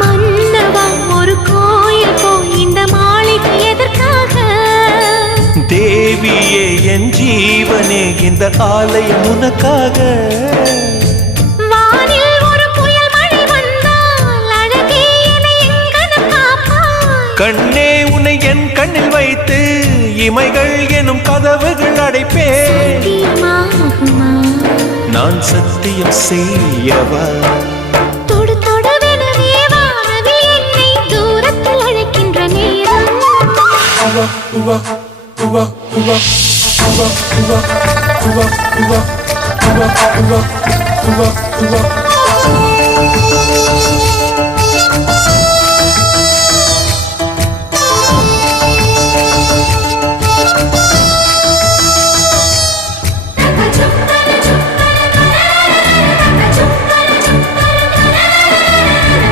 மன்னவா ஒரு கோயில் இந்த மாளிகை எதற்காக? தேவியே என் ஜீவனே இந்த ஆலயம் உனக்காக. வானில் ஒரு புயல் மழை வந்தால் அழகே என்னை எங்கனம் காப்பாய். கண்ணே உன்னை என் கண்ணில் வைத்து இமைகள் எனும் கதவுகள் அடைப்பேன். சத்தியமாகுமா? நான் சத்தியம் செய்யவா? தொடு தொடுவெனவே வானவில் என்னை தூரத்தில் அழைக்கின்ற நேரம்.